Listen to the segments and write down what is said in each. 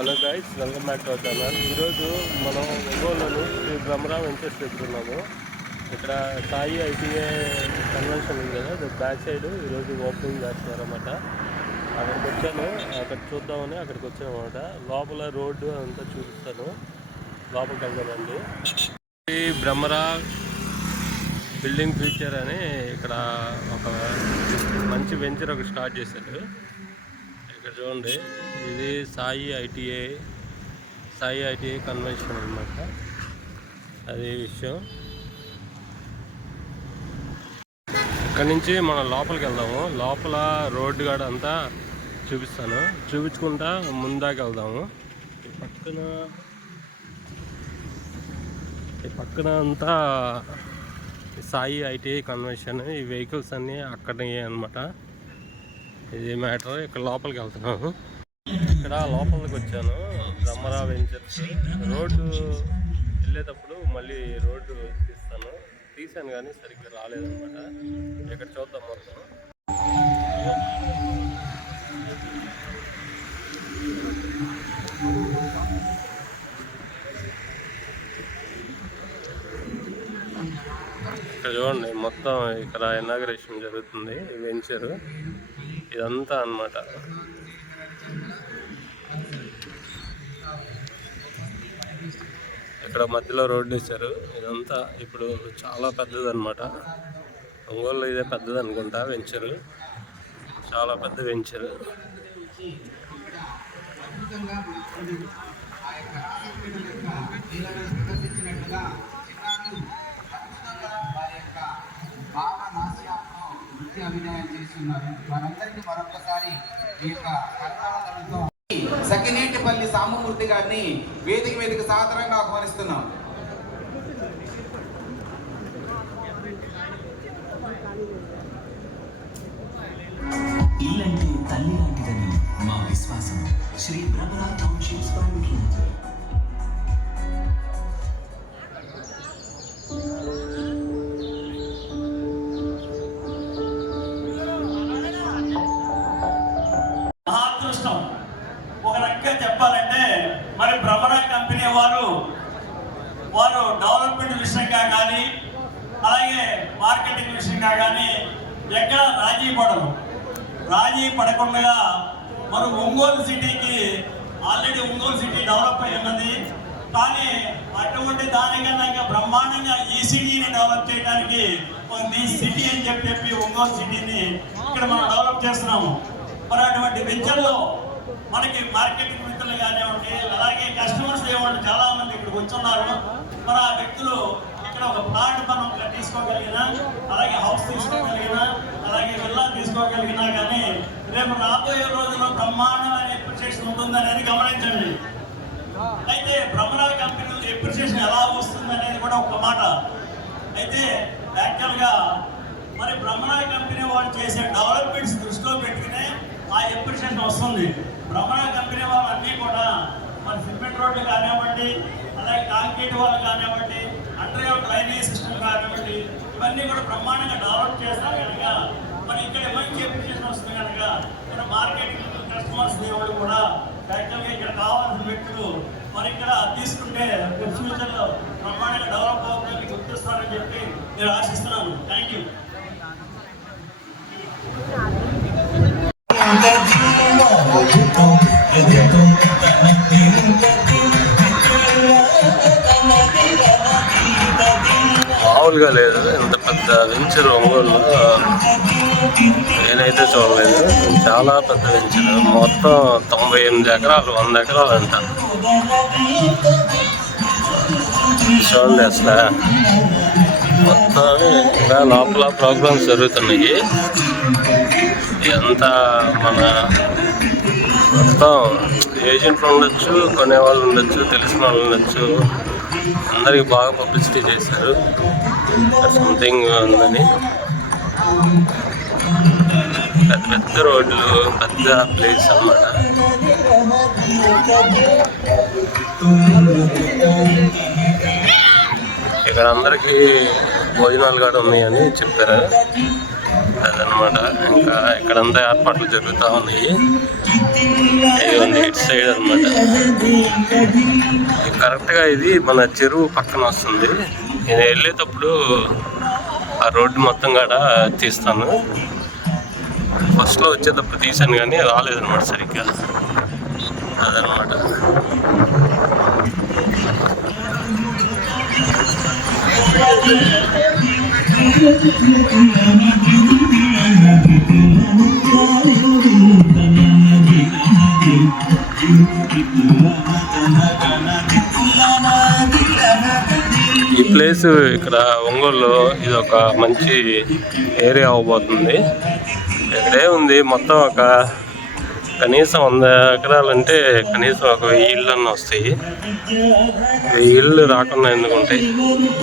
Hello guys, welcome back to our channel. ఈరోజు మనం ఒంగోలులోని శ్రీ బ్రహ్మరామ వెంచర్స్ పెట్టుకున్నాము. ఇక్కడ సాయి ఐటీఏ కన్వెన్షన్ ఉంది కదా, అది బ్యాక్ సైడ్ ఈరోజు ఓపెనింగ్ చేస్తున్నారు అన్నమాట. అక్కడికి వచ్చాను, అక్కడ చూద్దామని అక్కడికి వచ్చాను అన్నమాట. లోపల రోడ్డు అంతా చూపిస్తాను, లోపలికి వెళ్దామండి. ఈ బ్రహ్మరా బిల్డింగ్ ఫ్యూచర్ అని ఇక్కడ ఒక మంచి వెంచర్ ఒకటి స్టార్ట్ చేశారు. ఇక్కడ చూడండి, ఇది సాయి ఐటీఐ కన్వెన్షన్ అన్నమాట. అదే విషయం. ఇక్కడ నుంచి మనం లోపలికి వెళ్దాము. లోపల రోడ్డు గాడ అంతా చూపిస్తాను, చూపించుకుంటా ముందాకి వెళ్దాము. ఈ పక్కన అంతా సాయి ఐటీఐ కన్వెన్షన్. ఈ వెహికల్స్ అన్నీ అక్కడే అన్నమాట. ఇది మ్యాటర్. ఇక్కడ లోపలికి వెళ్తున్నాను. ఇక్కడ లోపలికి వచ్చాను. బ్రహ్మరా వెంచర్స్ రోడ్డు వెళ్ళేటప్పుడు మళ్ళీ రోడ్డు తీసాను కానీ సరిగ్గా రాలేదన్నమాట. ఇక్కడ చూద్దాం మొత్తం. ఇక్కడ చూడండి, మొత్తం ఇక్కడ ఇనాగరేషన్ జరుగుతుంది. ఈ వెంచర్ ఇదంతా అన్నమాట. ఇక్కడ మధ్యలో రోడ్డు వేశారు. ఇదంతా ఇప్పుడు చాలా పెద్దది అన్నమాట. ఒంగోలులో ఇదే పెద్దది అనుకుంటా వెంచరు. చాలా పెద్ద వెంచరు. అభినయం చేస్తున్నారు. వారందరికీ మరొకసారి ఈ యొక్క సకినేటిపల్లి సామమూర్తి గారిని వేదిక సాదరంగా ఆహ్వానిస్తున్నాం. ఇల్లంటే తల్లి లాంటిదని మా విశ్వాసం. Shri Brahmara townships private limited. ఒక రకంగా చెప్పాలంటే మరి బ్రహ్మరా కంపెనీ వారు డెవలప్మెంట్ విషయంగా కానీ అలాగే మార్కెటింగ్ విషయంగా కానీ ఎక్కడ రాజీ పడకుండా మరి ఒంగోలు సిటీకి ఆల్రెడీ ఒంగోలు సిటీ డెవలప్ అయి ఉన్నది. కానీ అటువంటి దానికన్నా ఇంకా బ్రహ్మాండంగా ఈ సిటీని డెవలప్ చేయడానికి ఈ సిటీ అని చెప్పి ఒంగోలు సిటీని ఇక్కడ మనం డెవలప్ చేస్తున్నాము. మరి అటువంటి వెంచర్లో మనకి మార్కెటింగ్ మిత్రులు కానివ్వండి, అలాగే కస్టమర్స్ ఏమంటే చాలా మంది ఇక్కడికి వచ్చున్నారు. మరి ఆ వ్యక్తులు ఇక్కడ ఒక ప్లాట్ మనం తీసుకోగలిగినా, అలాగే హౌస్ తీసుకోగలిగినా, అలాగే విల్లా తీసుకోగలిగినా కానీ రేపు రాబోయే రోజుల్లో బ్రహ్మాండమైన ఎప్రిషియేషన్ ఉంటుందనేది గమనించండి. అయితే బ్రహ్మరా కంపెనీ ఎప్రిషియేషన్ ఎలా వస్తుంది అనేది కూడా ఒక మాట. అయితే యాక్చువల్గా మరి బ్రహ్మరా కంపెనీ వాళ్ళు చేసే డెవలప్మెంట్స్ దృష్టిలో పెట్టుకునే ఆ ఎప్రిషియేషన్ వస్తుంది. బ్రహ్మరా కంపెనీ వాళ్ళు అన్నీ కూడా మరి సిమెంట్ రోడ్లు కానివ్వండి, అలాగే కాంక్రీట్ వాళ్ళు కానివ్వండి, అండర్ గ్రౌండ్ డ్రైనేజ్ సిస్టమ్ కానివ్వండి, ఇవన్నీ కూడా బ్రహ్మాండంగా డెవలప్ చేస్తారు కనుక మరి ఇక్కడ మంచి ఎప్రిషియేషన్ వస్తుంది కనుక ఇక్కడ మార్కెటింగ్ కస్టమర్స్ దేవుడు కూడా యాక్చువల్గా ఇక్కడ కావాల్సిన వ్యక్తులు మరి ఇక్కడ తీసుకుంటే ఫ్యూచర్లో బ్రహ్మాండంగా డెవలప్ అవుతుందని గుర్తిస్తారని చెప్పి నేను ఆశిస్తున్నాను. Thank you. మామూలుగా లేదు, ఎంత పెద్ద వెంచర్ ఒంగోలులో నేనైతే చూడలేదు. చాలా పెద్ద వెంచర్, మొత్తం 98 ఎకరాలు, 100 ఎకరాలు అంట. చూడండి, అసలు మొత్తం ఇంకా లోపల ప్రోగ్రామ్స్ జరుగుతున్నాయి. ఎంత మన మొత్తం ఏజెంట్లు ఉండొచ్చు, కొనేవాళ్ళు ఉండొచ్చు, తెలిసిన వాళ్ళు ఉండొచ్చు. అందరికి బాగా పబ్లిసిటీ చేశారు సంథింగ్ ఉందని. పెద్ద రోడ్లు, పెద్ద ప్లేస్ అన్నమాట. ఇక్కడ అందరికీ భోజనాలు కూడా ఉన్నాయని చెప్పారు. అదనమాట. ఇంకా ఇక్కడంతా ఏర్పాట్లు జరుగుతూ ఉన్నాయి. ఇదిగోండి ఇటు సైడ్ అనమాట. కరెక్ట్గా ఇది మన చెరువు పక్కన వస్తుంది. నేను వెళ్ళేటప్పుడు ఆ రోడ్డు మొత్తం కూడా తీస్తాను. ఫస్ట్లో వచ్చేటప్పుడు తీసాను కానీ రాలేదన్నమాట సరిగ్గా. అదనమాట. ఈ ప్లేస్ ఇక్కడ ఒంగోలులో ఇది ఒక మంచి ఏరియా అవబోతుంది. ఇక్కడే ఉంది మొత్తం ఒక కనీసం 100 ఎకరాలంటే కనీసం ఒక 1000 ఇళ్ళు అన్న వస్తాయి. 1000 ఇళ్ళు రాకుండా ఎందుకుంటాయి.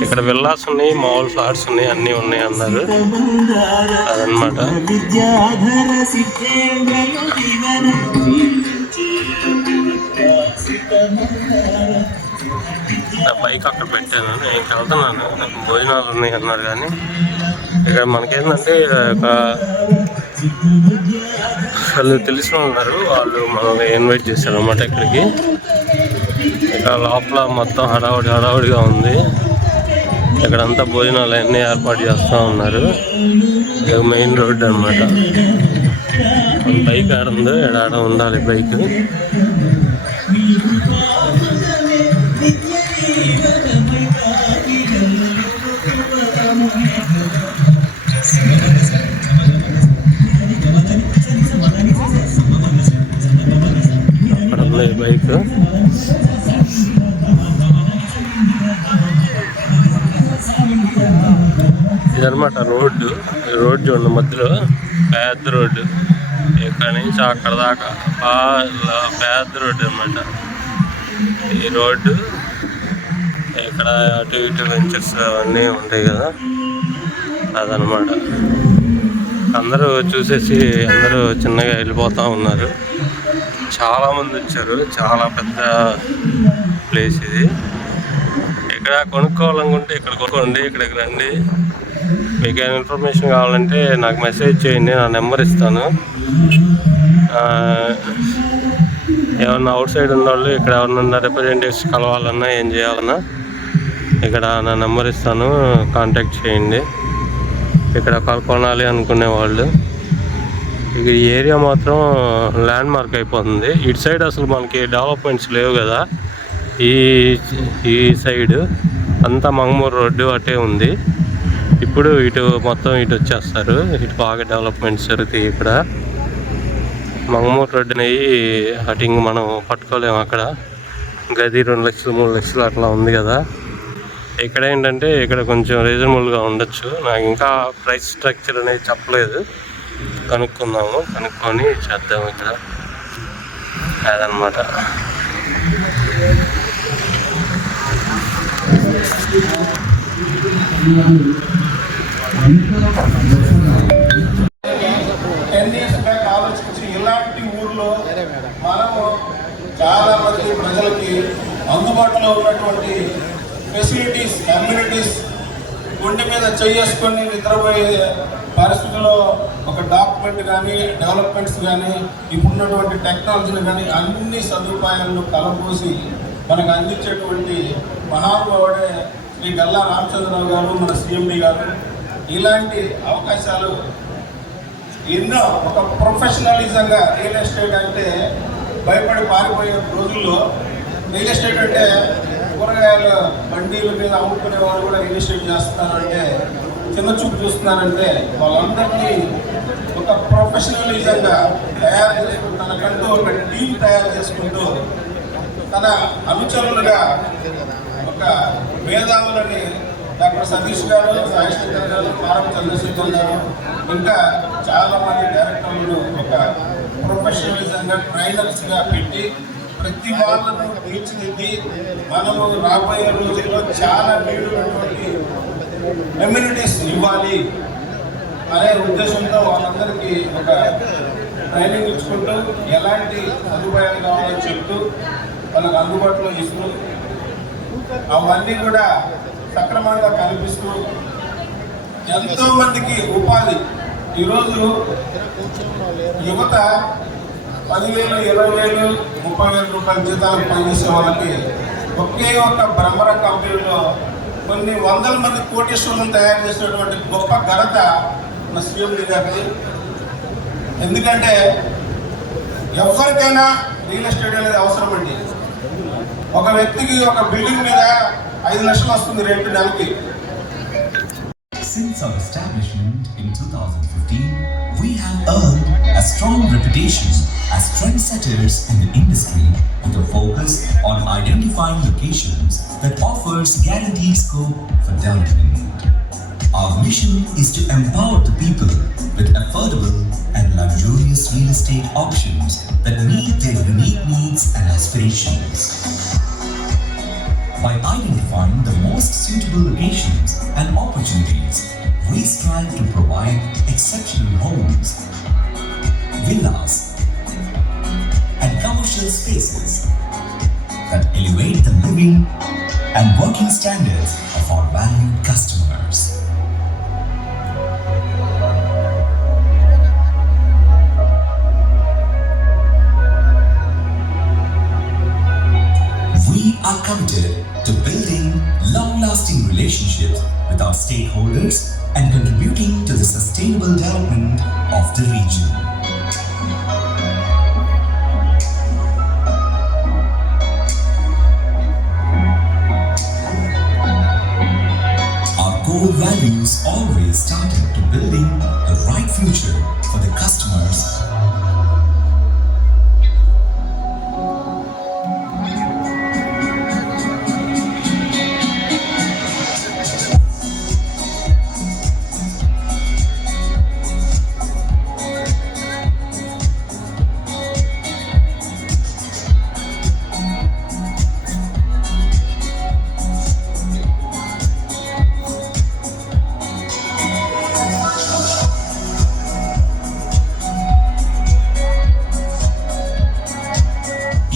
ఇక్కడ విల్లాస్ ఉన్నాయి, మామూలు ఫ్లాట్స్ ఉన్నాయి, అన్నీ ఉన్నాయి అన్నారు. అదనమాట. నా బైక్ అక్కడ పెట్టాను, నేను వెళ్తున్నాను, నాకు భోజనాలు ఉన్నాయి అన్నారు. కానీ ఇక్కడ మనకేంటంటే వాళ్ళు తెలిసిన ఉన్నారు, వాళ్ళు మనల్ని ఇన్వైట్ చేశారు అన్నమాట ఇక్కడికి. ఇక్కడ లోపల మొత్తం హడావుడిగా ఉంది. ఇక్కడంతా భోజనాలు అన్నీ ఏర్పాటు చేస్తూ ఉన్నారు. ఇక మెయిన్ రోడ్ అనమాట. బైక్ ఆడుందో ఆడ ఉండాలి బైక్. అక్కడ ఉంది బైక్. ఇదనమాట రోడ్డు. చూడండి మధ్యలో పెద్ద రోడ్డు, ఇక్కడ నుంచి అక్కడ దాకా పెద్ద రోడ్డు అనమాట. ఈ రోడ్డు ఇక్కడ అటు ఇటు వెంచర్స్ అవన్నీ ఉంటాయి కదా, అదనమాట. అందరూ చూసేసి అందరూ చిన్నగా వెళ్ళిపోతూ ఉన్నారు. చాలామంది వచ్చారు. చాలా పెద్ద ప్లేస్ ఇది. ఇక్కడ కొనుక్కోవాలనుకుంటే ఇక్కడ కొనుక్కోండి, ఇక్కడికి రండి. మీకు ఏమైనా ఇన్ఫర్మేషన్ కావాలంటే నాకు మెసేజ్ చేయండి, నా నెంబర్ ఇస్తాను. ఏమన్నా అవుట్ సైడ్ ఉన్నవాళ్ళు ఇక్కడ ఎవరన్నా రిప్రజెంటేటివ్స్ కలవాలన్నా ఏం చేయాలన్నా ఇక్కడ నా నెంబర్ ఇస్తాను, కాంటాక్ట్ చేయండి. ఇక్కడ కొనాలి అనుకునే వాళ్ళు. ఇక ఈ ఏరియా మాత్రం ల్యాండ్ మార్క్ అయిపోతుంది. ఇటు సైడ్ అసలు మనకి డెవలప్మెంట్స్ లేవు కదా. ఈ సైడ్ అంతా మంగమూరు రోడ్డు అటే ఉంది. ఇప్పుడు ఇటు మొత్తం ఇటు వచ్చేస్తారు. ఇటు బాగా డెవలప్మెంట్స్ జరుగుతాయి. ఇక్కడ మంగమూరు రోడ్డు అనేవి అటు ఇంక మనం పట్టుకోలేము. అక్కడ గది 2 లక్షలు 3 లక్షలు అట్లా ఉంది కదా. ఇక్కడ ఏంటంటే ఇక్కడ కొంచెం రీజనబుల్గా ఉండొచ్చు. నాకు ఇంకా ప్రైస్ స్ట్రక్చర్ అనేది చెప్పలేదు, కనుక్కొని చేద్దాము ఇక్కడ. అదనమాట. ఆలోచించి ఇలాంటి ఊర్లో మనము చాలా మంది ప్రజలకి అందుబాటులో ఉన్నటువంటి ఫెసిలిటీస్, అమ్యూనిటీస్ గుండె మీద చేసుకొని నిద్రపోయే పరిస్థితుల్లో ఒక డాక్యుమెంట్ కానీ, డెవలప్మెంట్స్ కానీ, ఇప్పుడున్నటువంటి టెక్నాలజీని కానీ అన్ని సదుపాయాలను కలబోసి మనకు అందించేటువంటి మహానుభావుడే శ్రీ గల్లా రామచంద్రరావు గారు, మన సిఎండి గారు. ఇలాంటి అవకాశాలు ఎన్నో. ఒక ప్రొఫెషనలిజంగా రియల్ ఎస్టేట్ అంటే భయపడి పారిపోయే రోజుల్లో రియల్ ఎస్టేట్ అంటే కూరగాయల బండీల మీద అమ్ముకునే వాళ్ళు కూడా రియల్ ఎస్టేట్ చేస్తున్నారంటే, చిన్న చూపు చూస్తున్నారంటే వాళ్ళందరినీ ఒక ప్రొఫెషనలిజంగా తయారు చేసుకుంటూ, తనకంటూ ఒక టీం తయారు చేసుకుంటూ, తన అనుచరులుగా ఒక మేధావులని డాక్టర్ సతీష్ గారు, సాయిశంకర్ గారు, మారం చంద్రశేఖర్ గారు, ఇంకా చాలామంది డైరెక్టర్లను ఒక ప్రొఫెషనలిజంగా ట్రైనర్స్గా పెట్టి ప్రతి వాళ్ళను తీర్చిదిద్ది మనము రాబోయే రోజుల్లో చాలా నీడున్నటువంటి కమ్యూనిటీస్ ఇవ్వాలి అనే ఉద్దేశంతో వాళ్ళందరికీ ఒక ట్రైనింగ్ ఇచ్చుకుంటూ ఎలాంటి సదుపాయాలు కావాలో చెప్తూ వాళ్ళకు అందుబాటులో ఇస్తూ అవన్నీ కూడా సక్రమంగా కల్పిస్తూ ఎంతోమందికి ఉపాధి. ఈరోజు యువత 10,000, 20,000, 30,000 రూపాయల జీతాలకు పనిచేసే వాళ్ళకి ఒకే ఒక భ్రమర కంపెనీలో కొన్ని వందల మంది కోటీశ్వరులను తయారు చేసినటువంటి గొప్ప ఘనత మన సీఎండి గారిది. ఎందుకంటే ఎవరికైనా రియల్ ఎస్టేట్ అనేది అవసరం అండి. ఒక వ్యక్తికి ఒక బిల్డింగ్ మీద 5 లక్షలు వస్తుంది రెంట్ నెలకి. Since our establishment in 2015, we have earned a strong reputation as trendsetters in the industry with a focus on identifying locations that offers guaranteed scope for development. Our mission is to empower the people with affordable and luxurious real estate options that meet their unique needs and aspirations. By identifying the most suitable locations and opportunities, we strive to provide exceptional homes, villas, and commercial spaces that elevate the living and working standards of our valued customers. We are committed to building long-lasting relationships with our stakeholders and contributing to the sustainable development of the region. Our core values always started to building the right future for the customers.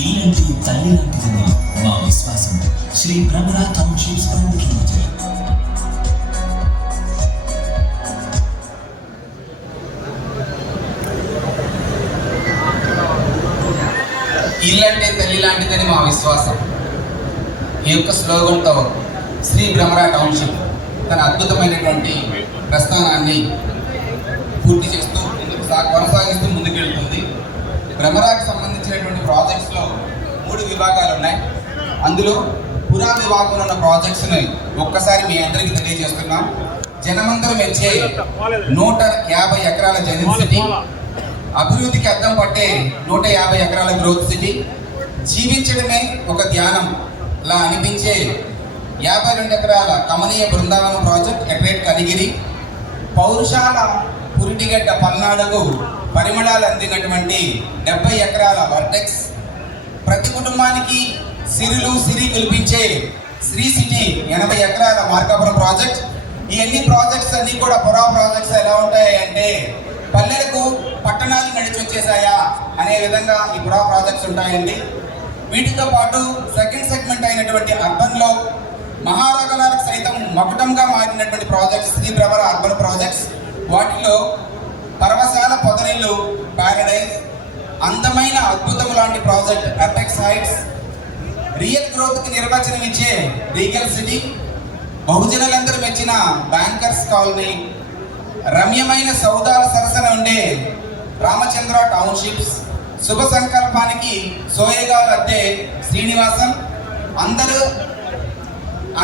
ఇలాంటి తల్లి లాంటిదని మా విశ్వాసం. Shri Bhramara townships private limited. ఇల్లంటే తల్లి లాంటిదని మా విశ్వాసం. ఈ యొక్క స్లోగన్తో శ్రీ భ్రమరా టౌన్షిప్ తన అద్భుతమైనటువంటి ప్రస్థానాన్ని పూర్తి చేస్తూ కొనసాగిస్తూ ముందుకెళ్తుంది. భ్రమరాకి సంబంధించినటువంటి ప్రాజెక్ట్స్లో 3 విభాగాలు ఉన్నాయి. అందులో పురా విభాగంలో ఉన్న ప్రాజెక్ట్స్ని ఒక్కసారి మీ అందరికీ తెలియజేస్తున్నాం. జనమందరం మెచ్చే 150 ఎకరాల జెన్యూన్ సిటీ, అభివృద్ధికి అద్దం పట్టే 150 ఎకరాల గ్రోత్ సిటీ, జీవించడమే ఒక ధ్యానం లా అనిపించే 52 ఎకరాల కమనీయ బృందావనం ప్రాజెక్ట్ ఎట్రేట్ కనిగిరి, పౌరుషాల పురిటిగడ్డ పల్నాడుకు పరిమళాలు అందినటువంటి 70 ఎకరాల వర్టెక్స్, ప్రతి కుటుంబానికి సిరి కుల్పించే శ్రీ సిటీ 80 ఎకరాల మార్కాపురం ప్రాజెక్ట్. ఈ అన్ని ప్రాజెక్ట్స్ అన్ని కూడా పురా ప్రాజెక్ట్స్ ఎలా ఉంటాయి అంటే పల్లెలకు పట్టణాలు నడిచి వచ్చేసాయా అనే విధంగా ఈ పురా ప్రాజెక్ట్స్ ఉంటాయండి. వీటితో పాటు సెకండ్ సెగ్మెంట్ అయినటువంటి అర్బన్లో మహానగరాలకు సైతం మకుటంగా మారినటువంటి projects Shri Bhramara urban projects. వాటిలో పర్వశాల పొదరిల్లు ప్యారడైజ్, అందమైన అద్భుతం లాంటి ప్రాజెక్ట్ అపెక్స్ హైట్స్, రియల్ గ్రోత్కి నిర్వచనం ఇచ్చే రీగల్ సిటీ, బహుజనులందరూ మెచ్చిన బ్యాంకర్స్ కాలనీ, రమ్యమైన సౌదాల సరసన ఉండే రామచంద్ర టౌన్షిప్స్, శుభ సంకల్పానికి సోయగాలు అద్దే శ్రీనివాసం,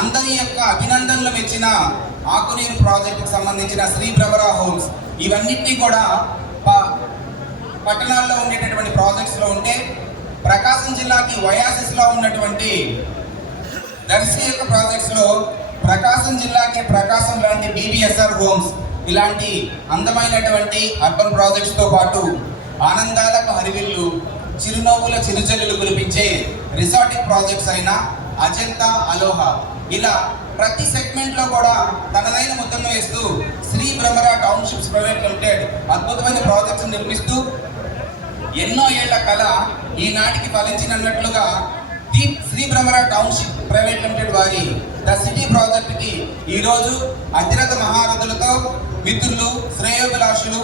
అందరి యొక్క అభినందనలు మెచ్చిన ఆకునీరు ప్రాజెక్టుకు సంబంధించిన శ్రీ భ్రమరా హోమ్స్. ఇవన్నిటినీ కూడా పట్టణాల్లో ఉండేటటువంటి ప్రాజెక్ట్స్లో ఉంటే, ప్రకాశం జిల్లాకి వయాసిస్లో ఉన్నటువంటి దర్శి యొక్క ప్రాజెక్ట్స్లో ప్రకాశం జిల్లాకి ప్రకాశం లాంటి BBSR హోమ్స్, ఇలాంటి అందమైనటువంటి అర్బన్ ప్రాజెక్ట్స్తో పాటు ఆనందాలకు హరివిల్లు, చిరునవ్వుల చిరుజల్లులు కురిపించే రిసార్టిక్ ప్రాజెక్ట్స్ అయిన అజంతా, అలోహా, ఇలా ప్రతి సెగ్మెంట్లో కూడా తనదైన ముద్రను వేస్తూ Shri Bhramara townships private limited అద్భుతమైన ప్రాజెక్ట్స్ నిర్మిస్తూ ఎన్నో ఏళ్ల కళ ఈనాటికి ఫలించినట్లుగా Shri Bhramara township private limited వారి ద సిటీ ప్రాజెక్టుకి ఈరోజు అతిరథ మహారథులతో మిత్రులు, శ్రేయోభిలాషులు,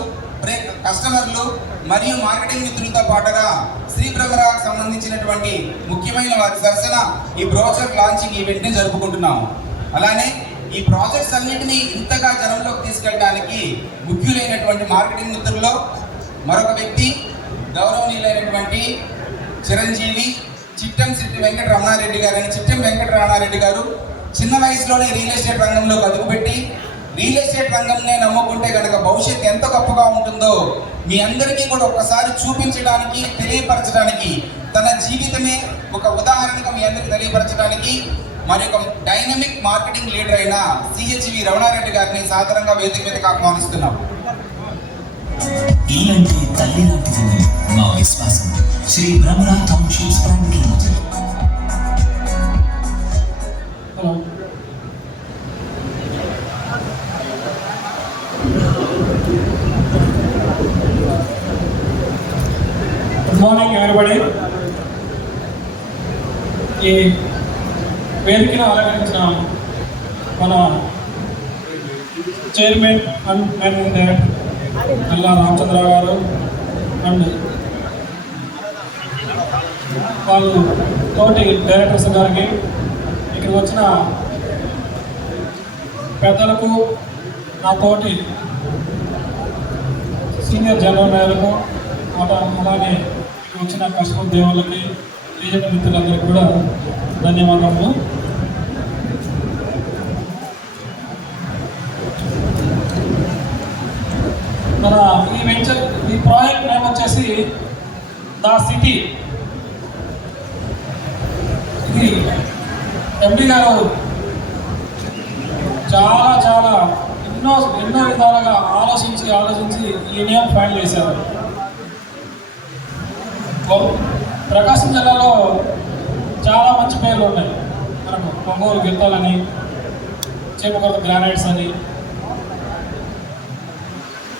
కస్టమర్లు మరియు మార్కెటింగ్ మిత్రులతో పాటుగా శ్రీ భ్రమరాకు సంబంధించినటువంటి ముఖ్యమైన వారి సరసన ఈ బ్రోచర్ లాంచింగ్ ఈవెంట్ని జరుపుకుంటున్నాము. అలానే ఈ ప్రాజెక్ట్స్ అన్నింటినీ ఇంతగా జనంలోకి తీసుకెళ్ళడానికి ముఖ్యులైనటువంటి మార్కెటింగ్ మిత్రుల్లో మరొక వ్యక్తి గౌరవనీయులైనటువంటి చిరంజీవి చిట్టంశెట్టి వెంకట రమణారెడ్డి గారు. చిట్టం వెంకట రమణారెడ్డి గారు చిన్న వయసులోనే రియల్ ఎస్టేట్ రంగంలోకి అడుగుపెట్టి రియల్ ఎస్టేట్ రంగంనే నమ్ముకుంటే కనుక భవిష్యత్తు ఎంత గొప్పగా ఉంటుందో మీ అందరికీ కూడా ఒక్కసారి చూపించడానికి, తెలియపరచడానికి, తన జీవితమే ఒక ఉదాహరణగా మీ అందరికీ తెలియపరచడానికి మరి ఒక డైనమిక్ మార్కెటింగ్ లీడర్ అయిన సిహెచ్వి రమణారెడ్డి గారిని సాధారణంగా వేదిక మీదకి ఆహ్వానిస్తున్నాం. ఇల్లంటే తల్లి లాంటిదని మా విశ్వాసం. Shri Bhramara townships private limited. Hello, good morning everybody. ఈ వేదికను అలంకరించిన మన చైర్మన్ అండ్ మేనేజింగ్ డైరెక్టర్ నల్లా రామచంద్ర గారు అండ్ వాళ్ళు తోటి డైరెక్టర్స్ గారికి, ఇక్కడికి వచ్చిన పెద్దలకు, నా తోటి సీనియర్ జనరల్ మేనేజర్లకు, అలానే వచ్చిన కస్టమర్ దేవుళ్ళకి, ఏజెంట్ మిత్రులందరికీ కూడా ధన్యవాదములు. మన ఈ ప్రాజెక్ట్ నేమ్ వచ్చేసి ద సిటీ. ఇది ఎండి గారు చాలా ఎన్నో విధాలుగా ఆలోచించి ఈ నేమ్ ఫైనల్ చేశారు. ప్రకాశం జిల్లాలో చాలా మంచి పేర్లు ఉన్నాయి మనకు. ఒంగోలు గిత్తాలని, చేపకొరత గ్రానైట్స్ అని,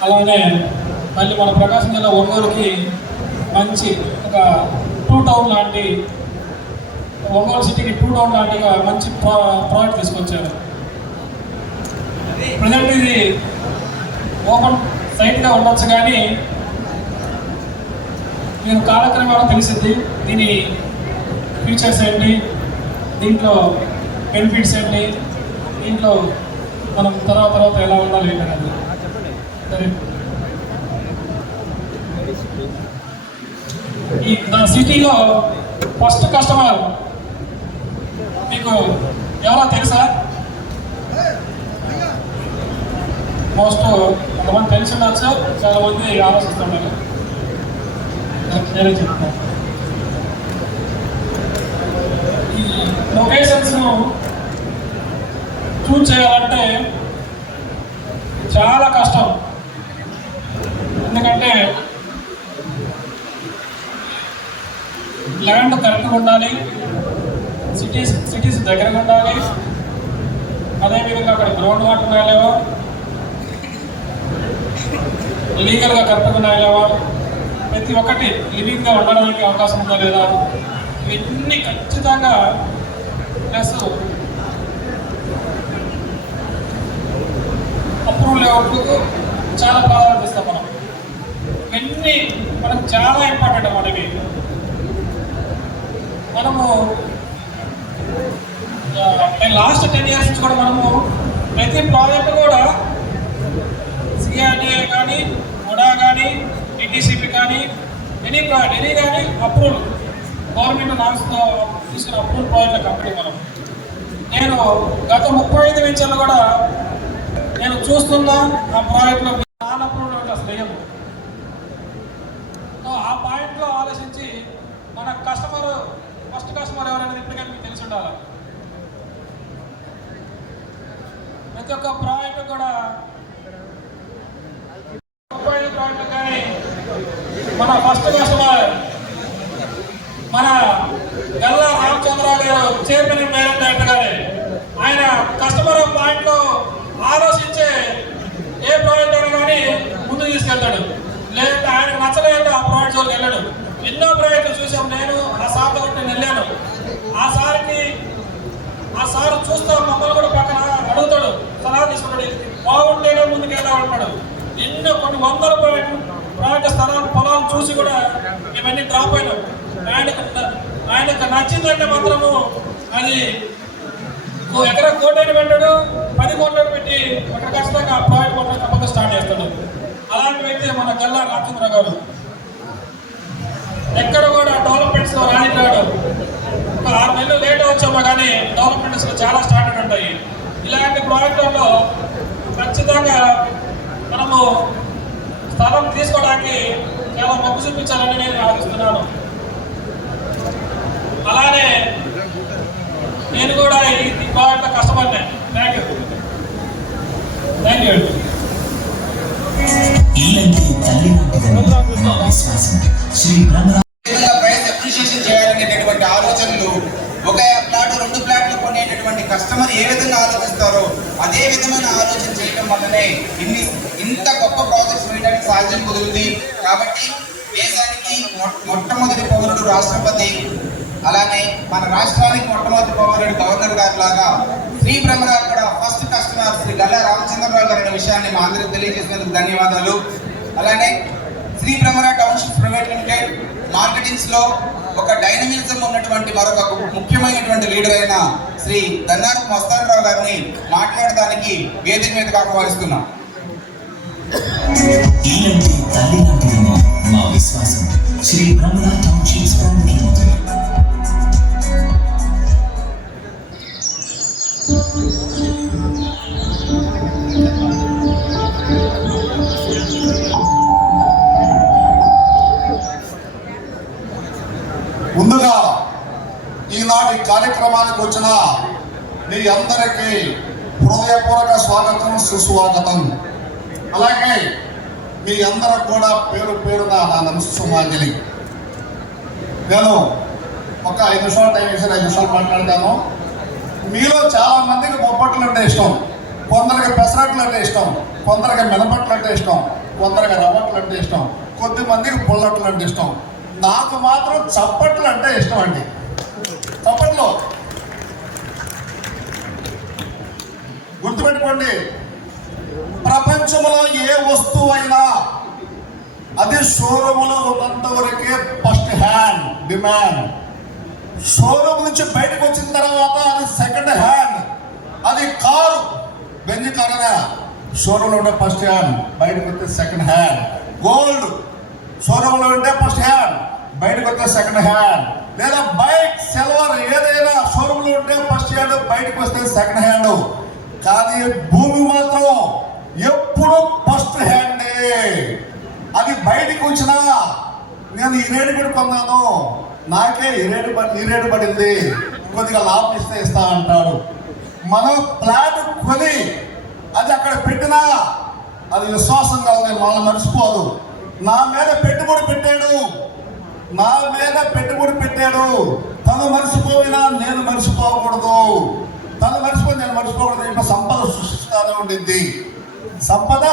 అలానే మళ్ళీ మన ప్రకాశం జిల్లా ఒంగోలుకి మంచి ఒక టూ టౌన్ లాంటి, ఒంగోలు సిటీకి టూ టౌన్ లాంటిగా మంచి ప్రాజెక్ట్ తీసుకొచ్చారు. ప్రజెంట్ ఇది ఓపెన్ సైట్గా ఉండొచ్చు, కానీ మీరు కాలక్రమేణా తెలిసింది దీని ఫీచర్స్ ఏంటి, దీంట్లో బెనిఫిట్స్ ఏంటి, దీంట్లో మనం తర్వాత ఎలా ఉండాలి ఏంటనేది. సరే, ఈ సిటీలో ఫస్ట్ కస్టమర్ మీకు ఎవరో తెలుసా? మోస్ట్ కొంతమంది తెలిసి ఉండొచ్చు, చాలా మంది ఆలోచిస్తున్నారు. నేనే చెప్తాను. ఈ లొకేషన్స్ను చూస్ చేయాలంటే చాలా కష్టం. ఎందుకంటే ల్యాండ్ కరెక్ట్గా ఉండాలి, సిటీస్ దగ్గరగా ఉండాలి, అదేవిధంగా అక్కడ గ్రౌండ్ వాటర్ ఉన్నాయలేవో, లీగల్గా కరెక్ట్గా ఉన్నాయలేవో, ప్రతి ఒక్కటి లివింగ్గా ఉండడానికి అవకాశం ఉందా లేదా, ఇవన్నీ ఖచ్చితంగా. ప్లస్ అప్రూవల్ లేఅవుట్లకు చాలా ప్రాధాన్యత ఇస్తాం మనం. ఇవన్నీ మనకు చాలా ఇంపార్టెంట్ మనవి. మనము లాస్ట్ 10 years నుంచి కూడా మనము ప్రతి ప్రాజెక్ట్ కూడా సిఆర్డిఏ కానీ, ఉడా కానీ, డిటిసిపి కానీ, ఎనీ కానీ అప్రూవల్ గవర్నమెంట్ నామ్స్తో తీసుకున్న అప్రూవల్ ప్రాజెక్టుల కంపెనీ మనం. నేను గత 35 వెంచర్లు కూడా నేను చూస్తున్నా ఆ ప్రాజెక్ట్లో నాన్ అప్రూవల్ అసలు లేవు. సో ఆ పాయింట్లో ఆలోచించి మన ఫస్ట్ కస్టమర్ ఎవరనేది ఇప్పటికీ మీకు తెలిసి ఉండాలి. ప్రతి ఒక్క ప్రాజెక్ట్ కూడా 35 ప్రాజెక్టులు కానీ మన ఫస్ట్ కస్టమర్ మన గల్లా రామచంద్ర గారు, చైర్మన్ మేడం డైరెక్టర్ గారు. ఆయన కస్టమర్ పాయింట్లో ఆలోచించే ఏ ప్రాజెక్ట్ అయినా కానీ ముందుకు తీసుకెళ్తాడు. లేదంటే ఆయనకు నచ్చలేదంటే ఆ ప్రాజెక్ట్ జోలికి వెళ్ళాడు. ఎన్నో ప్రాజెక్టులు చూసాం. నేను ఆ సార్తో కూడా నేను వెళ్ళాను. ఆ సార్ చూస్తా మమ్మల్ని కూడా పక్కన అడుగుతాడు, సలహా తీసుకుంటాడు. బాగుంటేనే ముందుకు వెళ్దాం ఉన్నాడు. ఎన్నో కొన్ని వందల ప్రైవేట్ స్థలాలు పొలాలు చూసి కూడా ఇవన్నీ డ్రాప్ అయినాం. ఆయనకు నచ్చిందంటే మాత్రము అది ఎకరా కోటైనా పెట్టాడు, 10 కోట్లు పెట్టి అక్కడ ఖచ్చితంగా ప్రైవేట్ కోట్లు తప్పక స్టార్ట్ చేస్తాడు. అలాంటి వ్యక్తి మన గల్లా రామచంద్రరావు గారు. ఎక్కడ కూడా డెవలప్మెంట్స్ లో రానిరాడు. ఒక 6 నెలలు లేట్ వచ్చామో కానీ డెవలప్మెంట్స్ లో చాలా స్టార్ట్ ఉంటాయి. ఇలాంటి ప్రాజెక్టుల్లో ఖచ్చితంగా మనము స్థలం తీసుకోవడానికి చాలా మొగ్గు చూపించాలని నేను ఆలోచిస్తున్నాను. అలానే నేను కూడా ఈ ప్రాజెక్ట్లో కష్టపడినా. Thank you. ఇలాంటి తల్లి నాటిదని మా విశ్వాసం. శ్రీ బ్రహ్మరా ప్రైస్ అప్రిషియేషన్ చేయాలనేటటువంటి ఆలోచనలు, ఒక ప్లాట్ 2 ప్లాట్లు కొనేటటువంటి కస్టమర్ ఏ విధంగా ఆలోచిస్తారో అదే విధమైన ఆలోచన చేయడం వల్లనే ఇంత గొప్ప ప్రాజెక్ట్స్ వేయడానికి సాధ్యం కుదిరింది. కాబట్టి దేశానికి మొట్టమొదటి పౌరుడు రాష్ట్రపతి, అలానే మన రాష్ట్రానికి మొట్టమొదటి పౌరుడు గవర్నర్ గారు లాగా శ్రీ బ్రహ్మరా కూడా ఫస్ట్ కస్టమర్ శ్రీ గల్లా రామచంద్రరావు గారు అనే విషయాన్ని మా అందరికి తెలియజేసినందుకు ధన్యవాదాలు. అలానే Shri Brahmara township private limited marketings లో ఒక డైనమిజం ఉన్నటువంటి మరొక ముఖ్యమైనటువంటి లీడర్ అయిన శ్రీ దన్నారు మస్తానరావు గారిని మాట్లాడడానికి వేదిక మీదకి ఆహ్వానిస్తున్నాం. ఇలాంటి తల్లి నాటిదని మా విశ్వాసం. Shri Brahmara townships private limited. ముందుగా ఈనాటి కార్యక్రమానికి వచ్చిన మీ అందరికీ హృదయపూర్వక స్వాగతం, సుస్వాగతం. అలాగే మీ అందరూ కూడా పేరు పేరున నా నమస్సుమాంజలి. నేను ఒక 5 నిమిషాలు టైం వేసి 5 నిమిషాలు మాట్లాడతాను. మీలో చాలా మందికి బొబ్బట్లు అంటే ఇష్టం, కొందరికి పెసరట్లు అంటే ఇష్టం, కొందరికి మినపట్లు అంటే ఇష్టం, కొందరికి రవ్వట్లు అంటే ఇష్టం, కొద్ది మందికి పుల్లట్లు అంటే ఇష్టం. నాకు మాత్రం చప్పట్లు అంటే ఇష్టం అండి. చప్పట్లు గుర్తుపెట్టుకోండి. ప్రపంచంలో ఏ వస్తువు అయినా అది షోరూములో ఉన్నంత వరకే ఫస్ట్ హ్యాండ్ డిమాండ్. షోరూమ్ నుంచి బయటకు వచ్చిన తర్వాత అది సెకండ్ హ్యాండ్. అది కారు, బెంజ్ కారు షోరూంలో ఉంటే ఫస్ట్ హ్యాండ్, బయటకు వస్తే సెకండ్ హ్యాండ్. గోల్డ్ షోరూంలో ఉంటే ఫస్ట్ హ్యాండ్, బయటకు వస్తే సెకండ్ హ్యాండ్. లేదా బైక్, సిల్వర్ ఏదైనా షోరూంలో ఉంటే ఫస్ట్ హ్యాండ్, బయటకు వస్తే సెకండ్ హ్యాండ్. కానీ భూమి మాత్రం ఎప్పుడు ఫస్ట్ హ్యాండే. అది బయటకు వచ్చినా నేను ఈ రేటు పెట్టి కొన్నాను, నాకే ఈ రేటు పడింది, కొద్దిగా లాభం ఇస్తా అంటాడు. మనం ప్లాట్ కొని అది అక్కడ పెట్టినా అది విశ్వాసంగా ఉంది, మనం మర్చిపోదు. నా మీద పెట్టుబడి పెట్టాడు, తను మర్చిపోయినా నేను మర్చిపోకూడదు, తను మర్చిపోయి నేను మర్చిపోకూడదు. ఇప్పుడు సంపద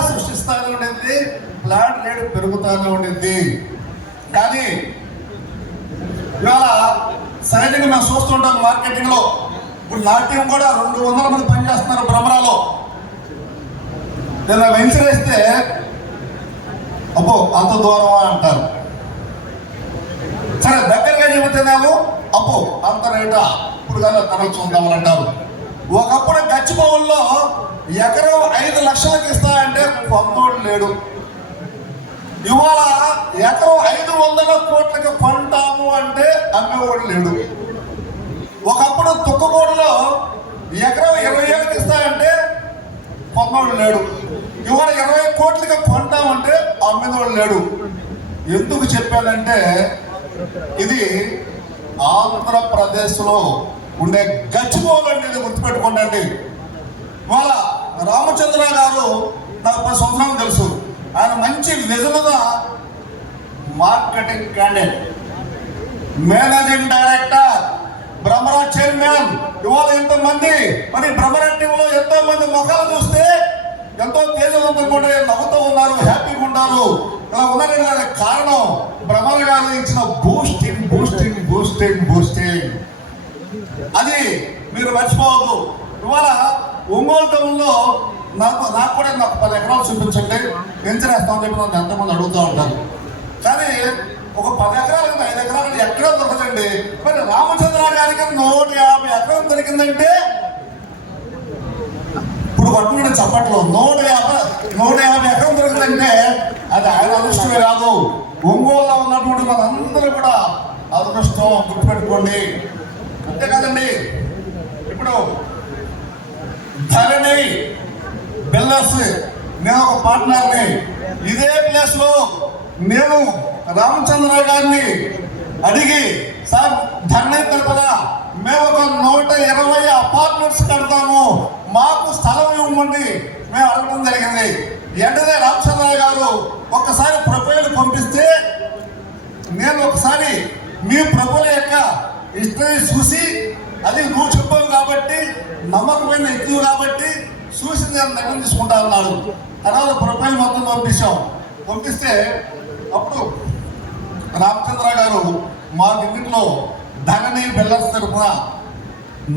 సృష్టిస్తానే ఉండింది, ప్లాట్ రేటు పెరుగుతానే ఉండింది. కానీ ఇవాళ సహజంగా మేము చూస్తుంటాం మార్కెటింగ్ లో. ఇప్పుడు నా టీం కూడా 200 మంది పనిచేస్తున్నారు బ్రహ్మరాలో. నేను వెంచర్ వేస్తే అబ్బో అంత దూరమా అంటారు. సరే దగ్గరగా చెబుతున్నాము, అబ్బో అంత రేటా, ఇప్పుడు కానీ ధరలు చూద్దామని అంటారు. ఒకప్పుడు గచ్చిబౌల్లో ఎకరం 5 లక్షలకు ఇస్తాయంటే కొన్నోడు లేడు. ఇవాళ ఎకరం 500 కోట్లకి కొంటాము అంటే అమ్మేవాడు లేడు. ఒకప్పుడు తుక్కగూడలో ఎకరం 20 ఏళ్ళకి ఇస్తాయంటే కొన్నోడు లేడు. ఇవాళ 20 కోట్లకి కొంటామంటే అమ్మేవాడు లేడు. ఎందుకు చెప్పానంటే ఇది ఆంధ్రప్రదేశ్లో ఉండే గచ్చిబౌలు అంటే ఇది గుర్తుపెట్టుకోండి. ఇవాళ రామచంద్ర గారు నాకు 10 సంవత్సరాలు తెలుసు. ఆయన మంచి విజనగా marketing candidate, managing director, Bhramara chairman. ఇవాళ ఎంతమంది మరి బ్రహ్మరా టీంలో ఎంతో మంది ముఖాలు చూస్తే ఎంతో తేజవంతంగా ఉంటే నవ్వుతూ ఉన్నారు, హ్యాపీగా ఉన్నారు. ఇలా ఉన్నారంటే కారణం బ్రహ్మరా గారు ఇచ్చిన బూస్టింగ్. అది మీరు మర్చిపోవద్దు. ఇవాళ ఒంగోలు టౌన్లో నాకు కూడా నాకు 10 ఎకరాలు చూపించండి, పెంచరేస్తామని చెప్పి నన్ను ఎంతమంది అడుగుతూ ఉంటారు. కానీ ఒక 10 ఎకరాలు 5 ఎకరాలు ఎక్కడో దొరకదండి. మరి రామచంద్ర గారికి 150 ఎకరాలు దొరికిందంటే ఇప్పుడు పట్టుకునే చప్పట్లో 150 ఎకరం దొరికిందంటే అది ఆయన అదృష్టమే కాదు, ఒంగోలులో ఉన్నటువంటి మనందరూ కూడా అదృష్టం, గుర్తుపెట్టుకోండి. అంతేకాదండి, ఇప్పుడు ధరణి బిల్డర్స్ నేను ఒక పార్ట్నర్ని, ఇదే ప్లేస్ లో నేను రామచంద్ర గారిని అడిగి, సార్ ధరణి తరపున మేము ఒక 120 అపార్ట్మెంట్స్ కడతాము, మాకు స్థలం ఇవ్వమండి మేము అడగడం జరిగింది. వెంటనే రామచంద్ర గారు ఒక్కసారి ప్రొఫైల్ పంపిస్తే నేను ఒకసారి మీ ప్రజల యొక్క హిస్టరీ చూసి, అది నువ్వు చెప్పావు కాబట్టి నమ్మకమైన ఎక్కువ కాబట్టి చూసి నేను నిర్ణయం తీసుకుంటా అన్నాడు. తర్వాత ప్రొఫైల్ మొత్తం పంపిస్తే అప్పుడు రామచంద్ర గారు మా ఇంట్లో ధరణి బిల్డర్స్ తరఫున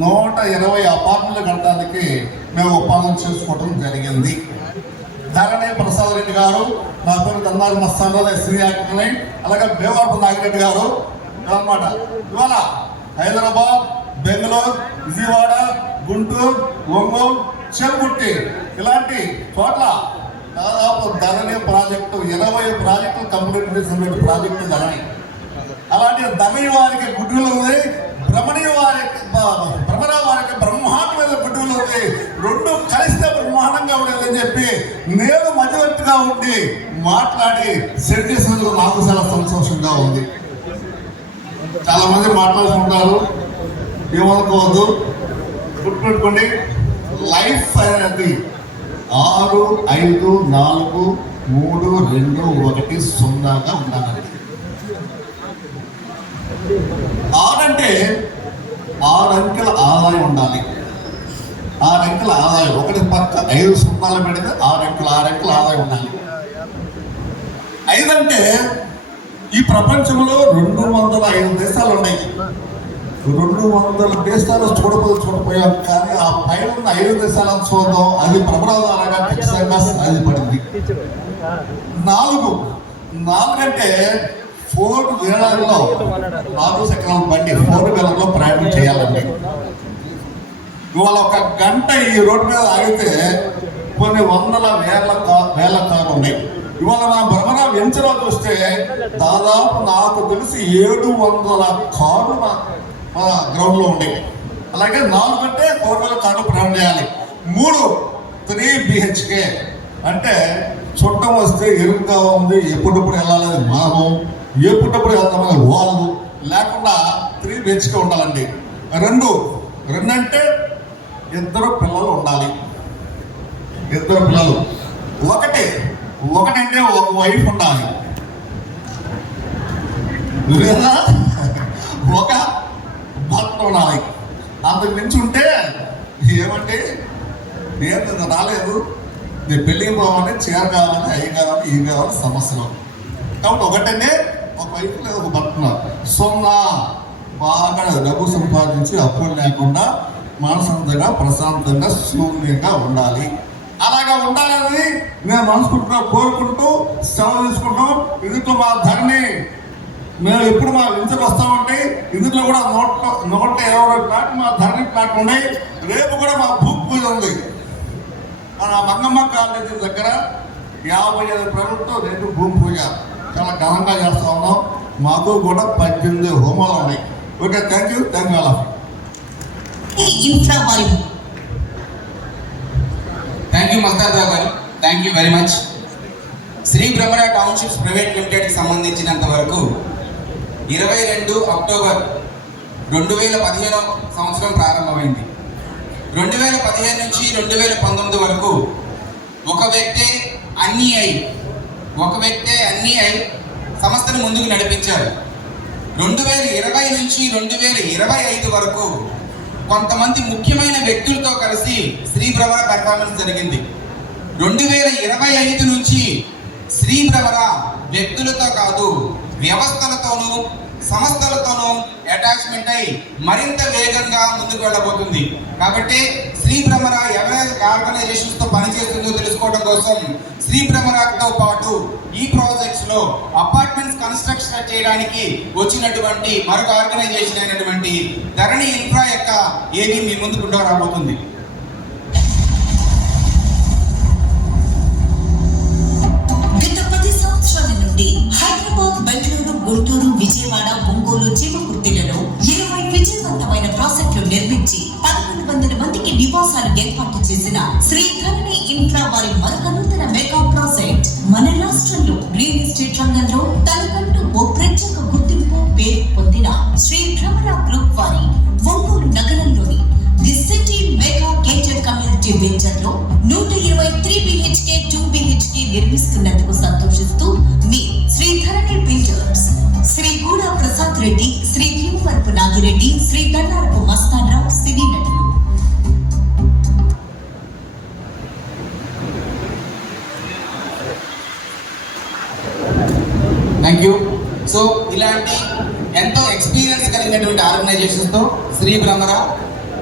120 అపార్ట్మెంట్లు కట్టడానికి మేము ఒప్పందం చేసుకోవడం జరిగింది. ధరణి ప్రసాద్ రెడ్డి గారు, నా పేరు దన్నారి మస్తాన్ ఎస్సీ యాక్టర్ని, అలాగే బేవార్పు నాగిరెడ్డి గారు అన్నమాట. ఇవాళ హైదరాబాద్, బెంగళూరు, విజయవాడ, గుంటూరు, ఒంగోలు, చెంబుట్టి ఇలాంటి చోట్ల దాదాపు ధరణి ప్రాజెక్టు 20 ప్రాజెక్టులు కంప్లీట్ చేసిన ప్రాజెక్టు ధరణి. అలాంటి ధరణి వారికి గుడ్డులు ఉంది, భ్రమణ వారికి బ్రహ్మాండమైన గుడ్డులు ఉంది. రెండు కలిస్తే బ్రహ్మాండంగా ఉండేదని చెప్పి నేను మధ్యవర్తిగా ఉండి మాట్లాడి సెట్ చేసినందుకు నాకు చాలా సంతోషంగా ఉంది. చాలా మంది మాట్లాడుకుంటారు, ఏమనుకోవద్దు, గుర్తుపెట్టుకోండి. లైఫ్ అనేది 6, 5, 4, 3, 2, 1, 0గా ఉండాలి. 6 అంటే 6 అంకెల ఆదాయం ఉండాలి. 6 అంకెల ఆదాయం, ఒకటి పక్క 5 సున్నాలు పెడితే 6 అంకెల ఆదాయం ఉండాలి. 5 అంటే ఈ ప్రపంచంలో 205 దేశాలు ఉన్నాయి. 200 దేశాలు చూడపోయాం, కానీ ఆ పైన ఉన్న 5 దేశాలను చూద్దాం. అది ప్రబలాధారంగా ఖచ్చితంగా అది పడింది. 4 అంటే 4 వేళల్లో 4 చక్రాల బండి 4 వేళల్లో ప్రయాణం చేయాలండి. ఇవాళ 1 గంట ఈ రోడ్డు మీద ఆగితే కొన్ని వేల కార్లు ఉన్నాయి. ఇవాళ మన భ్రమణ వెంచర్ చూస్తే దాదాపు నాకు తెలిసి 700 కార్లు మన గ్రౌండ్ లో ఉండేవి. అలాగే 4 అంటే 4,000 కార్లు ప్రయాణం చేయాలి. 3 BHK అంటే చుట్టం వస్తే ఎరుగ్గా ఉంది, ఎప్పుడప్పుడు వెళ్ళాలని మనము, ఎప్పుడప్పుడు వెళ్తామని వాళ్ళు లేకుండా 3 BHK ఉండాలండి. 2 అంటే 2 పిల్లలు ఉండాలి. 2 పిల్లలు. 1 అంటే ఒక వైఫ్ ఉండాలి, లేదా ఒక భర్త ఉండాలి. అంతకు మించి ఉంటే ఏమంటే నేను రాలేదు, నేను పెళ్ళికి పోవాలి, చీర కావాలి, అవి కావాలి, ఇవి కావాలి, సమస్యలు. కాబట్టి 1 అంటే ఒక వైఫ్ లేదా ఒక భర్త ఉన్నారు. 0 బాగా డబ్బు సంపాదించి అప్పులు లేకుండా మనసంతంగా ప్రశాంతంగా శూన్యంగా ఉండాలి. అలాగా ఉండాలని నేను మనస్ఫూర్తిగా కోరుకుంటూ సెలవు తీసుకుంటాం. ఇందులో మా ధరణి మేము ఎప్పుడు మా వెంచర్ వస్తామంటే ఇందులో కూడా 120 ప్లాట్లు మా ధరణి ప్లాట్లు ఉన్నాయి. రేపు కూడా మా భూ పూజ ఉంది. మన మంగమ్మ కాలేజీ దగ్గర 55 ప్లాట్లతో రేపు భూమి పూజ చాలా ఘనంగా చేస్తా ఉన్నాం. మాకు కూడా 18 హోమాలు ఉన్నాయి. Okay, thank you all of you. Thank you Mastan Rao garu, thank you very much. Shri Bhramara townships private లిమిటెడ్కి సంబంధించినంత వరకు 22 అక్టోబర్ 2015 సంవత్సరం ప్రారంభమైంది. 2015 నుంచి 2019 వరకు ఒక వ్యక్తే అన్నీ అయి సంస్థను ముందుకు నడిపించారు. 2020 నుంచి 2025 వరకు కొంతమంది ముఖ్యమైన వ్యక్తులతో కలిసి శ్రీ భ్రమర పెర్ఫార్మెన్స్ జరిగింది. 2025 నుంచి శ్రీ భ్రమర వ్యక్తులతో కాదు వ్యవస్థలతోనూ సంస్థలతోనూ అటాచ్మెంట్ అయి మరింత వేగంగా ముందుకు వెళ్ళబోతుంది. కాబట్టి శ్రీ భ్రమర ఎవరైతే ఆర్గనైజేషన్స్ తో పనిచేస్తుందో తెలుసుకోవడం కోసం శ్రీ భ్రమరతో పాటు ఈ ప్రాజెక్ట్స్ లో అపార్ట్మెంట్స్ కన్స్ట్రక్షన్ చేయడానికి వచ్చినటువంటి మరొక ఆర్గనైజేషన్ అయినటువంటి ధరణి ఇన్ఫ్రా యొక్క ఏది మీ ముందుకు రాబోతుంది. హైదరాబాద్, బెంగళూరు, గుంటూరు, విజయవాడ, ఒంగోలు, చీమకుర్తిలలో 20 విజయవంతమైన ప్రాజెక్టులు నిర్మించి 1100 మందికి నివాసాలు ఏర్పాటు చేసిన శ్రీ ధరణి ఇన్ఫ్రా వారి మరొక నూతన మెగా ప్రాజెక్ట్ మన రాష్ట్రంలో రియల్ ఎస్టేట్ రంగంలో తనకంటూ ఓ ప్రత్యేక గుర్తింపు పేరు పొందిన శ్రీ భ్రమర గ్రూప్ వారి ఒంగోలు నగరంలోని the city mega gated community venture లో 123 BHK 2 BHK నిర్మిస్తున్నందుకు సంతోషిస్తూ మీ శ్రీ ధరణి బిల్డర్స్, శ్రీ గూడా ప్రసాద్ రెడ్డి, శ్రీ భీమవరపు నాగిరెడ్డి, శ్రీ గన్నారపు మస్తాన్ రావు సినీ నటులు. Thank you. సో ఇలాంటి ఎంతో ఎక్స్పీరియన్స్ కలిగినటువంటి ఆర్గనైజేషన్స్ తో శ్రీ భ్రమర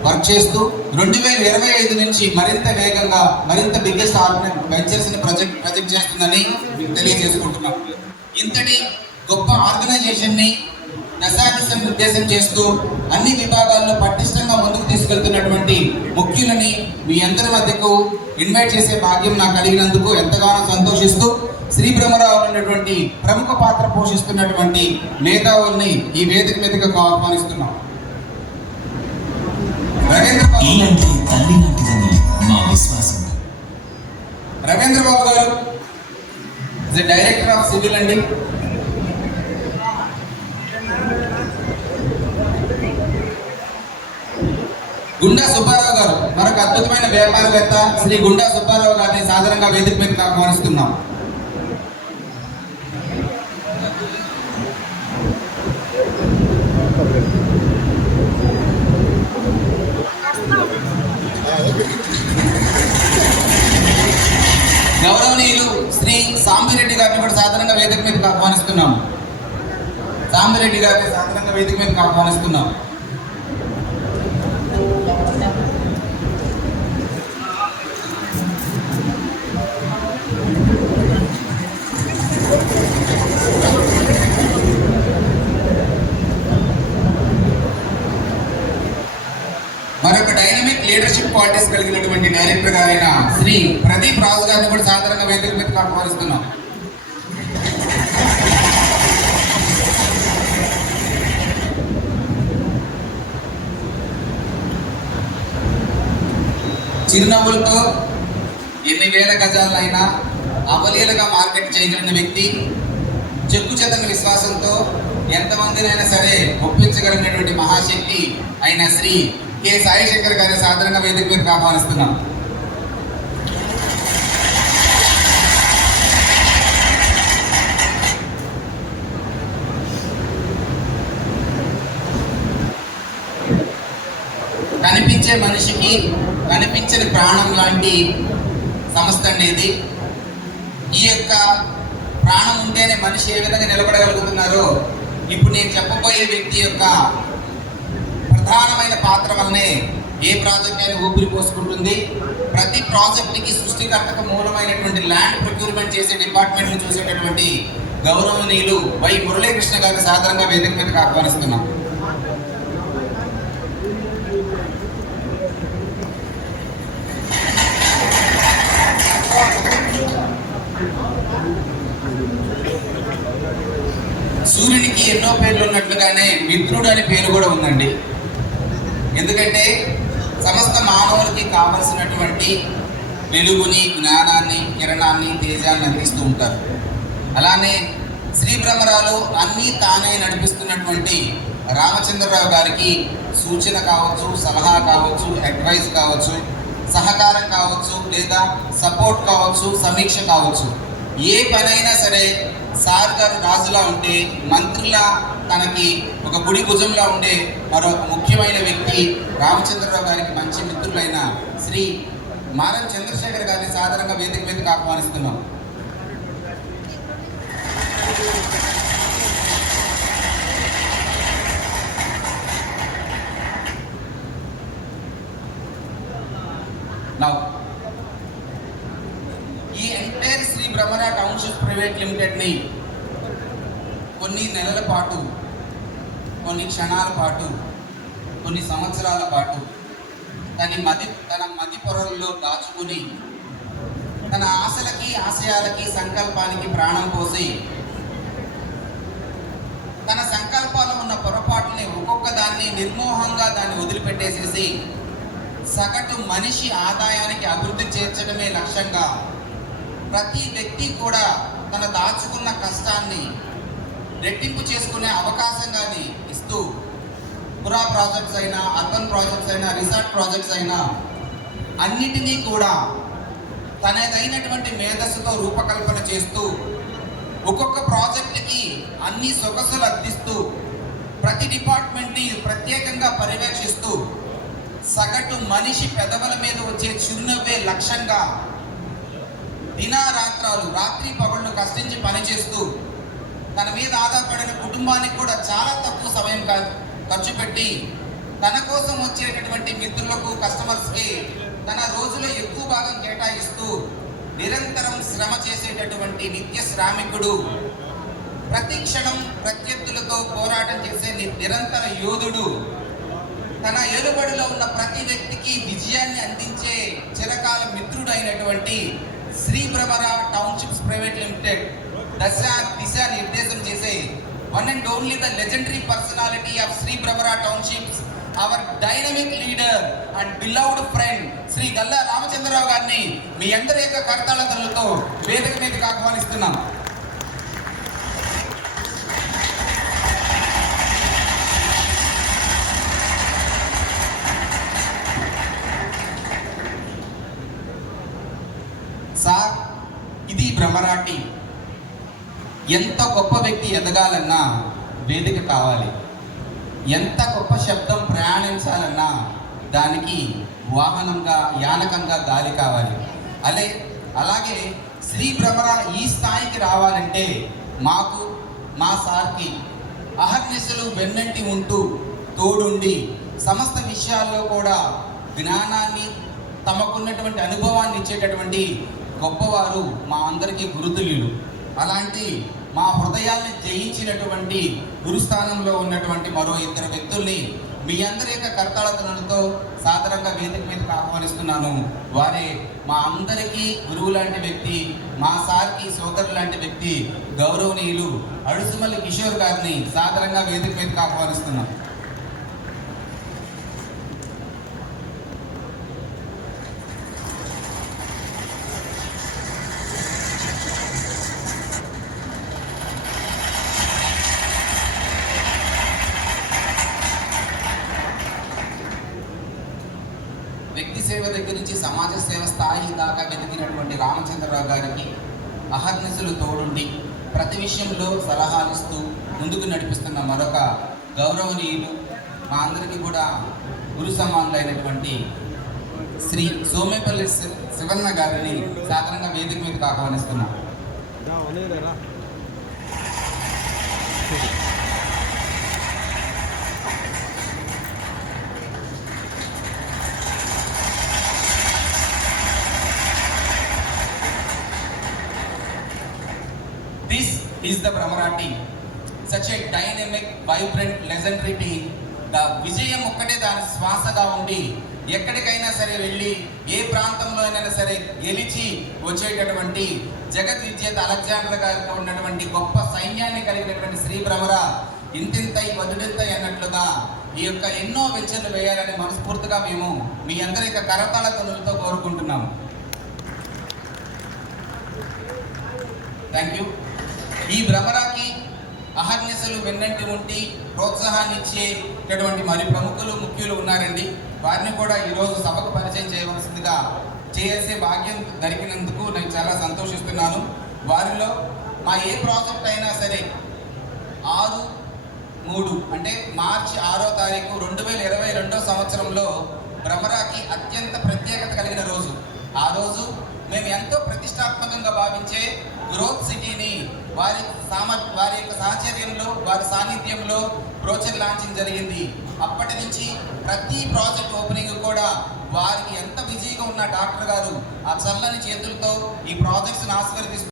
వర్క్ చేస్తూ 2025 నుంచి మరింత వేగంగా మరింత బిగ్గెస్ట్ వెంచర్స్ ని ప్రొజెక్ట్ చేస్తుందని మీకు తెలియజేసుకుంటున్నాం. ఇంతటి గొప్ప ఆర్గనైజేషన్ ని దశాదిశ నిర్దేశం చేస్తూ అన్ని విభాగాల్లో పటిష్టంగా ముందుకు తీసుకెళ్తున్నటువంటి ముఖ్యులని మీ అందరి మధ్యకు ఇన్వైట్ చేసే భాగ్యం నాకు కలిగినందుకు ఎంతగానో సంతోషిస్తూ శ్రీ భ్రమర ఉన్నటువంటి ప్రముఖ పాత్ర పోషిస్తున్నటువంటి మేధావుల్ని ఈ వేదిక మీదుగా ఆహ్వానిస్తున్నాం. ఇలాంటి తల్లి లాంటిదని మా విశ్వాసం. రవీంద్ర బాబు గారు డైరెక్టర్ ఆఫ్ సివిల్ అండి. గుండా సుబ్బారావు గారు మరొక అద్భుతమైన వ్యాపారవేత్త శ్రీ గుండా సుబ్బారావు గారిని సాధారణంగా వేదిక మీద ఆహ్వానిస్తున్నాం. గౌరవనీయులు శ్రీ సాంబిరెడ్డి గారిని కూడా సాధారణంగా వేదిక మీదకి ఆహ్వానిస్తున్నాం. సాంబిరెడ్డి గారిని సాధారణంగా వేదిక మీదకి ఆహ్వానిస్తున్నాం. మరొక డైనమిక్ లీడర్షిప్ క్వాలిటీస్ కలిగినటువంటి డైరెక్టర్ గారైన శ్రీ ప్రదీప్ రాజు గారిని కూడా సాధారణంగా వేదిక మీదకి ఆహ్వానిస్తున్నాం. చిరునవ్వులతో ఎన్ని వేల గజాలైనా అవలీలగా మార్కెట్ చేయగలిగిన వ్యక్తి, చెక్కు చెదరని విశ్వాసంతో ఎంతమందినైనా సరే ఒప్పించగలిగినటువంటి మహాశక్తి అయిన శ్రీ కె సాయి శంకర్ గారిని సాధారణంగా వేదిక మీదకి ఆహ్వానిస్తున్నాం. కనిపించే మనిషికి కనిపించని ప్రాణం లాంటి సంస్థ అనేది. ఈ యొక్క ప్రాణం ఉంటేనే మనిషి ఏ విధంగా నిలబడగలుగుతున్నారో ఇప్పుడు నేను చెప్పబోయే వ్యక్తి యొక్క ప్రధానమైన పాత్ర వల్లనే ఏ ప్రాజెక్ట్ అయినా ఊపిరి పోసుకుంటుంది. ప్రతి ప్రాజెక్ట్కి సృష్టికర్తక మూలమైనటువంటి ల్యాండ్ ప్రొక్యూర్మెంట్ చేసే డిపార్ట్మెంట్ని చూసేటటువంటి గౌరవనీయులు వై మురళీకృష్ణ గారిని సాధారణంగా వేదిక మీదకి ఆహ్వానిస్తున్నాం. సూర్యునికి ఎన్నో పేర్లు ఉన్నట్లుగానే మిత్రుడు అనే పేరు కూడా ఉందండి. ఎందుకంటే సమస్త మానవులకి కావలసినటువంటి వెలుగుని, జ్ఞానాన్ని, కిరణాన్ని, తేజాన్ని అందిస్తూ ఉంటారు. అలానే శ్రీ భ్రమరాలు అన్నీ తానే నడిపిస్తున్నటువంటి రామచంద్రరావు గారికి సూచన కావచ్చు, సలహా కావచ్చు, అడ్వైస్ కావచ్చు, సహకారం కావచ్చు, లేదా సపోర్ట్ కావచ్చు, సమీక్ష కావచ్చు, ఏ పనైనా సరే సార్ గారు రాజులా ఉంటే, మంత్రిలా తనకి ఒక గుడి భుజంలా ఉండే మరొక ముఖ్యమైన వ్యక్తి రామచంద్రరావు గారికి మంచి మిత్రులైన శ్రీ మారం చంద్రశేఖర్ గారిని సాధారణంగా వేదిక మీదకి ఆహ్వానిస్తున్నాం. నౌ ఈ entire Shri Bhramara township private లిమిటెడ్ని కొన్ని నెలల పాటు, కొన్ని క్షణాల పాటు, కొన్ని సంవత్సరాల పాటు తన మది పొరల్లో దాచుకుని తన ఆశలకి, ఆశయాలకి, సంకల్పానికి ప్రాణం పోసి తన సంకల్పాలు ఉన్న పొరపాటుని ఒక్కొక్క దాన్ని నిర్మోహంగా దాన్ని వదిలిపెట్టేసేసి సగటు మనిషి ఆదాయానికి అభివృద్ధి చేర్చడమే లక్ష్యంగా ప్రతి వ్యక్తి కూడా తన దాచుకున్న కష్టాన్ని రెట్టింపు చేసుకునే అవకాశంగాని ఇస్తూ పురా ప్రాజెక్ట్స్ అయినా, అర్బన్ ప్రాజెక్ట్స్ అయినా, రిసార్ట్ ప్రాజెక్ట్స్ అయినా అన్నిటినీ కూడా తనదైనటువంటి మేధస్సుతో రూపకల్పన చేస్తూ ఒక్కొక్క ప్రాజెక్టుకి అన్ని సొగసులు అందిస్తూ ప్రతి డిపార్ట్మెంట్ని ప్రత్యేకంగా పర్యవేక్షిస్తూ సగటు మనిషి పెదవుల మీద వచ్చే చిరునవ్వే లక్ష్యంగా దినారాత్రాలు, రాత్రి పగళ్ళు కష్టించి పనిచేస్తూ తన మీద ఆధారపడిన కుటుంబానికి కూడా చాలా తక్కువ సమయం ఖర్చు పెట్టి తన కోసం వచ్చేటటువంటి మిత్రులకు, కస్టమర్స్కి తన రోజులో ఎక్కువ భాగం కేటాయిస్తూ నిరంతరం శ్రమ చేసేటటువంటి నిత్య శ్రామికుడు, ప్రతి క్షణం ప్రత్యర్థులతో పోరాటం చేసే నిరంతర యోధుడు, తన ఏలుబడిలో ఉన్న ప్రతి వ్యక్తికి విజయాన్ని అందించే చిరకాల మిత్రుడు అయినటువంటి Shri Bhramara townships private limited దిశ నిర్దేశం చేసే one and only the legendary personality of Sri Brahmara Townships, our dynamic leader and beloved friend Sri Galla Ramachandrarao గారిని మీ అందరి యొక్క కర్తాళతలతో వేదిక మీదకి ఆహ్వానిస్తున్నాం. సార్, ఇది భ్రమరా టీం. ఎంత గొప్ప వ్యక్తి ఎదగాలన్నా వేదిక కావాలి, ఎంత గొప్ప శబ్దం ప్రయాణించాలన్నా దానికి వాహనంగా, యానకంగా గాలి కావాలి. అలాగే శ్రీ భ్రమరా ఈ స్థాయికి రావాలంటే మాకు, మా సార్కి అహర్నిశలు వెన్నంటి ఉంటూ తోడుండి సమస్త విషయాల్లో కూడా జ్ఞానాన్ని, తమకున్నటువంటి అనుభవాన్ని ఇచ్చేటటువంటి గొప్పవారు మా అందరికీ గురుతుల్యులు. అలాంటి మా హృదయాల్ని జయించినటువంటి గురుస్థానంలో ఉన్నటువంటి మరో ఇద్దరు వ్యక్తుల్ని మీ అందరి యొక్క కర్తాళతలతో సాధారణంగా వేదిక మీదకి ఆహ్వానిస్తున్నాను. వారే మా అందరికీ గురువు లాంటి వ్యక్తి, మా సార్కి సోదరు లాంటి వ్యక్తి, గౌరవనీయులు అడుసుమల్లి కిషోర్ గారిని సాధారణంగా వేదిక మీదకి ఆహ్వానిస్తున్నాం. వ్యక్తి సేవ దగ్గర నుంచి సమాజ సేవ స్థాయి దాకా వెతికినటువంటి రామచంద్రరావు గారికి అహర్నిశలు తోడుండి ప్రతి విషయంలో సలహాలు ఇస్తూ ముందుకు నడిపిస్తున్న మరొక గౌరవనీయులు, మా అందరికీ కూడా గురు సమానులైనటువంటి శ్రీ సోమేపల్లి శివన్న గారిని సాధారణంగా వేదిక మీదకి ఆహ్వానిస్తున్నాం. This is the Brahmara team. Such a dynamic, vibrant, legendary team. విజయం ఒక్కటే దాని శ్వాసగా ఉండి ఎక్కడికైనా సరే వెళ్ళి ఏ ప్రాంతంలో అయినా సరే గెలిచి వచ్చేటటువంటి జగత్ విజేత అలెగ్జాండర్ గారికి ఉన్నటువంటి గొప్ప సైన్యాన్ని కలిగినటువంటి శ్రీ భ్రమరా ఇంతింతై వదుడింతై అన్నట్లుగా ఈ యొక్క ఎన్నో వెంచర్లు వేయాలని మనస్ఫూర్తిగా మేము మీ అందరి యొక్క కరతాళ ధ్వనులతో కోరుకుంటున్నాము. Thank you. ఈ భ్రమరాకి అహర్నిశలు వెన్నంటి ఉండి ప్రోత్సాహాన్ని ఇచ్చేటటువంటి మరి ప్రముఖులు, ముఖ్యులు ఉన్నారండి. వారిని కూడా ఈరోజు సభకు పరిచయం చేయవలసిందిగా చేసే భాగ్యం దొరికినందుకు నేను చాలా సంతోషిస్తున్నాను. వారిలో మా ఏ ప్రాజెక్ట్ అయినా సరే 6/3 అంటే మార్చి 6వ తారీఖు 2022 సంవత్సరంలో భ్రమరాకి అత్యంత ప్రత్యేకత కలిగిన రోజు. ఆ రోజు మేము ఎంతో ప్రతిష్టాత్మకంగా భావించే గ్రోత్ సిటీని వారి యొక్క సాహచర్యంలో, వారి సాన్నిధ్యంలో బ్రోచర్ లాంచింగ్ జరిగింది. అప్పటి నుంచి ప్రతి ప్రాజెక్ట్ ఓపెనింగ్ కూడా వారికి ఎంత బిజీగా ఉన్న డాక్టర్ గారు ఆ చల్లని చేతులతో ఈ ప్రాజెక్ట్స్ని ఆశీర్వదిస్తూ